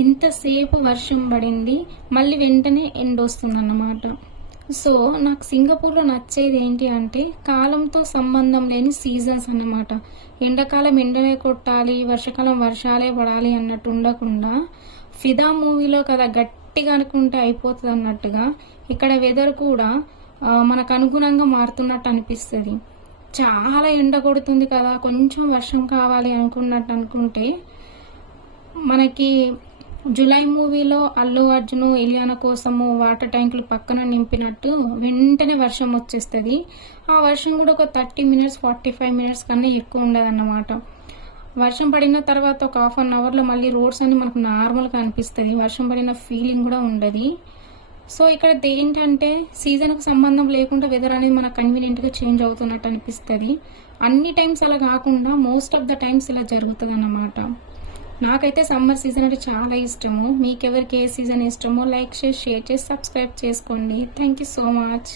ఇంతసేపు వర్షం పడింది, మళ్ళీ వెంటనే ఎండ వస్తుందన్నమాట. సో నాకు సింగపూర్లో నచ్చేది ఏంటి అంటే కాలంతో సంబంధం లేని సీజన్స్ అన్నమాట. ఎండాకాలం ఎండలే కొట్టాలి, వర్షాకాలం వర్షాలే పడాలి అన్నట్టు ఉండకుండా, ఫిదా మూవీలో కదా గట్టిగా అనుకుంటే అయిపోతుంది అన్నట్టుగా ఇక్కడ వెదర్ కూడా మనకు అనుగుణంగా మారుతున్నట్టు అనిపిస్తుంది. చాలా ఎండ కొడుతుంది కదా, కొంచెం వర్షం కావాలి అనుకున్నట్టు అనుకుంటే మనకి జులై మూవీలో అల్లు అర్జున్ ఇలియానా కోసము వాటర్ ట్యాంకులు పక్కన నింపినట్టు వెంటనే వర్షం వచ్చేస్తుంది. ఆ వర్షం కూడా ఒక 30 మినిట్స్ 45 మినిట్స్ కన్నా ఎక్కువ ఉండదన్నమాట. వర్షం పడిన తర్వాత ఒక హాఫ్ అన్ అవర్లో మళ్ళీ రోడ్స్ అన్ని మనకు నార్మల్గా అనిపిస్తుంది, వర్షం పడిన ఫీలింగ్ కూడా ఉండదు. సో ఇక్కడ ఏంటంటే సీజన్కు సంబంధం లేకుండా వెదర్ అనేది మనకు కన్వీనియంట్గా చేంజ్ అవుతున్నట్టు అనిపిస్తుంది. అన్ని టైమ్స్ అలా కాకుండా మోస్ట్ ఆఫ్ ద టైమ్స్ ఇలా జరుగుతుంది అన్నమాట. నాకైతే సమ్మర్ సీజన్ అంటే చాలా ఇష్టము. మీకెవరికి ఏ సీజన్ ఇష్టమో లైక్ చేసి షేర్ చేసి సబ్స్క్రైబ్ చేసుకోండి. Thank you so much.